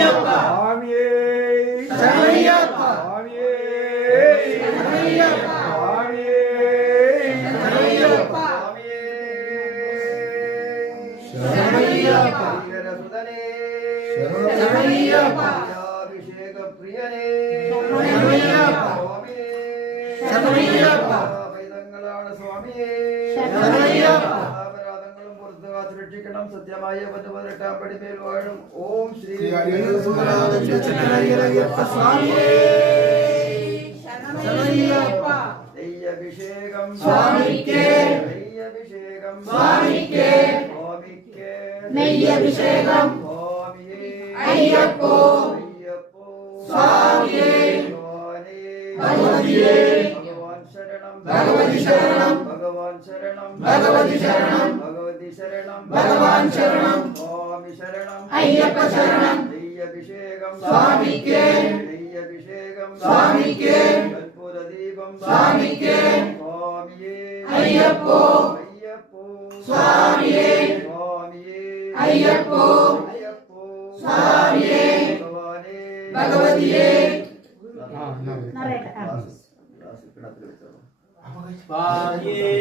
சுவாமியே சுவாமியே அபிஷேக பிரியனே വേദങ്ങളാണ് സ്വാമിയെ അപരാധങ്ങളും പുറത്തു കാത്തുരക്ഷിക്കണം സത്യമായ 18 പടിമേൽ വാഴും ഓം ശ്രീ നെയ്യഭിഷേകം സ്വാമിക്ക് നെയ്യഭിഷേകം സ്വാമിക്ക് സ്വാമിക്ക് നെയ്യഭിഷേകം സ്വാമിയേ അയ്യപ്പോ അയ്യപ്പോ സ്വാമിയേ ഭഗവതിയേ ഭഗവതി ശരണം ഭഗവാൻ ശരണം ഭഗവതി ശരണം ഭഗവതി ശരണം ഭഗവാൻ ശരണം സ്വാമി ശരണം അയ്യപ്പ ശരണം നെയ്യഭിഷേകം സ്വാമിക്ക് നെയ്യഭിഷേകം സ്വാമിക്ക് കർപ്പൂര ദീപം സ്വാമിക്ക് സ്വാമിയേ അയ്യപ്പോ അയ്യപ്പോ സ്വാമിയേ സ്വാമിയേ അയ്യപ്പോ അയ്യപ്പോ സ്വാമിയേ ഭഗവാനേ ഭഗവതിയേ സ്വാമിയേ